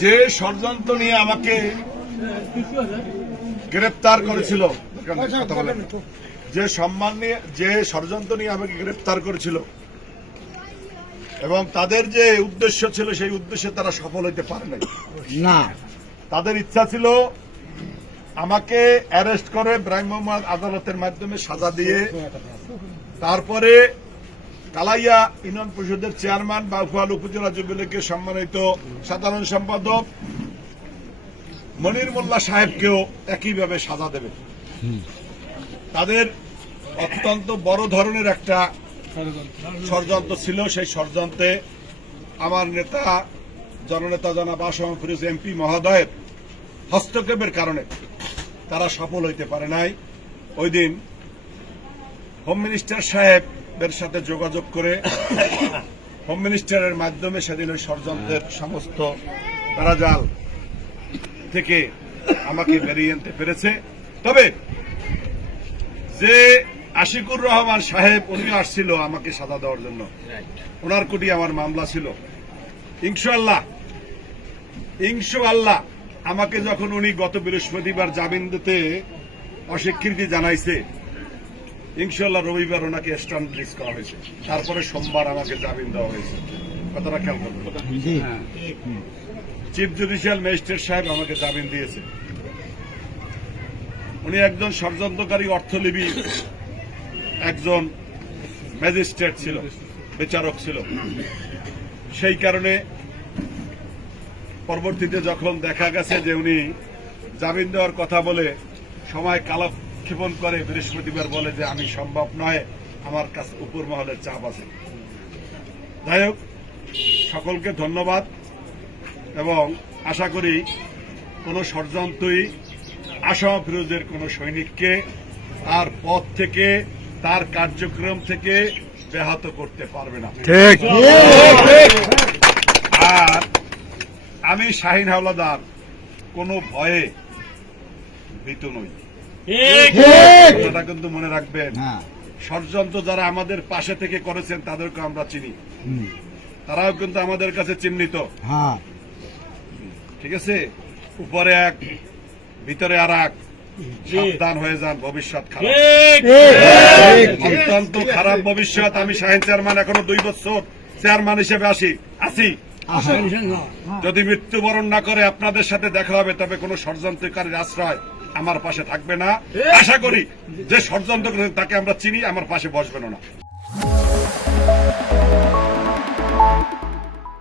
যে ষড়যন্ত্র নিয়ে আমাকে গ্রেপ্তার করেছিল, যে ষড়যন্ত্র নিয়ে আমাকে গ্রেপ্তার করেছিল এবং তাদের যে উদ্দেশ্য ছিল সেই উদ্দেশ্যে তারা সফল হইতে পারে নাই। না, তাদের ইচ্ছা ছিল আমাকে অ্যারেস্ট করে ভ্রাম্যমাণ আদালতের মাধ্যমে সাজা দিয়ে তারপরে কালাইয়া ইউনিয়ন পরিষদের চেয়ারম্যান বাউফল উপজেলা যুবলীগের সম্মানিত সাধারণ সম্পাদক মনির মোল্লা সাহেবকেও একইভাবে সাজা দেবে। তাদের অত্যন্ত বড় ধরনের একটা ষড়যন্ত্র ছিল। সেই ষড়যন্ত্রে আমার নেতা জননেতা জনাব আসম ফিরোজ এমপি মহোদয়ের হস্তক্ষেপের কারণে তারা সফল হইতে পারে নাই। ওই দিন হোম মিনিস্টার সাহেবের সাথে যোগাযোগ করে হোম মিনিস্টারের মাধ্যমে সেদিন ওই ষড়যন্ত্রের সমস্ত তারাজাল থেকে আমাকে বেরিয়ে আনতে পেরেছে। তবে যে আশিকুর রহমান সাহেব উনি আসছিল আমাকে সাজা দেওয়ার জন্য, ওনার কোটি আমার মামলা ছিল। ইনশাআল্লাহ আমাকে যখন উনি গত বৃহস্পতিবার জামিন দিতে অস্বীকৃতি জানাইছে, ইনশাআল্লাহ রবিবার ওনাকে স্ট্যান্ড রিলিজ করা হয়েছে, তারপরে সোমবার আমাকে জামিন দেওয়া হয়েছে। কথাটা খেয়াল করবেন। চিফ জুডিশিয়াল ম্যাজিস্ট্রেট সাহেব আমাকে জামিন দিয়েছে। উনি একজন ষড়যন্ত্রকারী অর্থলিপি একজন ম্যাজিস্ট্রেট ছিল, বিচারক ছিল। সেই কারণে পরবর্তীতে যখন দেখা গেছে যে উনি জামিন দেওয়ার কথা বলে সময় কালক্ষেপণ করে বৃহস্পতিবার বলে যে আমি সম্ভব নয়, আমার কাছে উপর মহলের চাপ আছে। যাই হোক, সকলকে ধন্যবাদ এবং আশা করি কোন ষড়যন্ত্রই আসম ফিরোজের কোন সৈনিককে তার পথ থেকে তার কার্যক্রম থেকে ব্যাহত করতে পারবে না। ঠিক। আর আমি শাহিন হাওলাদার কোনো ভয়ে ভীত নই, এটা কিন্তু মনে রাখবেন। ষড়যন্ত্র যারা আমাদের পাশে থেকে করেছেন তাদেরকে আমরা চিনি, তারাও কিন্তু আমাদের কাছে চিহ্নিত। ঠিক আছে, উপরে এক ভিতরে আর এক, সাবধান হয়ে যান, ভবিষ্যৎ খারাপ, অত্যন্ত খারাপ ভবিষ্যৎ। আমি শাহিন চেয়ারম্যান এখনো 2 বছর চেয়ারম্যান হিসেবে আছি। যদি মৃত্যুবরণ না করে আপনাদের সাথে দেখা হবে, তবে কোন ষড়যন্ত্রকারীর আশ্রয় আমার পাশে থাকবে না। আশা করি যে ষড়যন্ত্র করেন তাকে আমরা চিনি, আমার পাশে বসবেন না।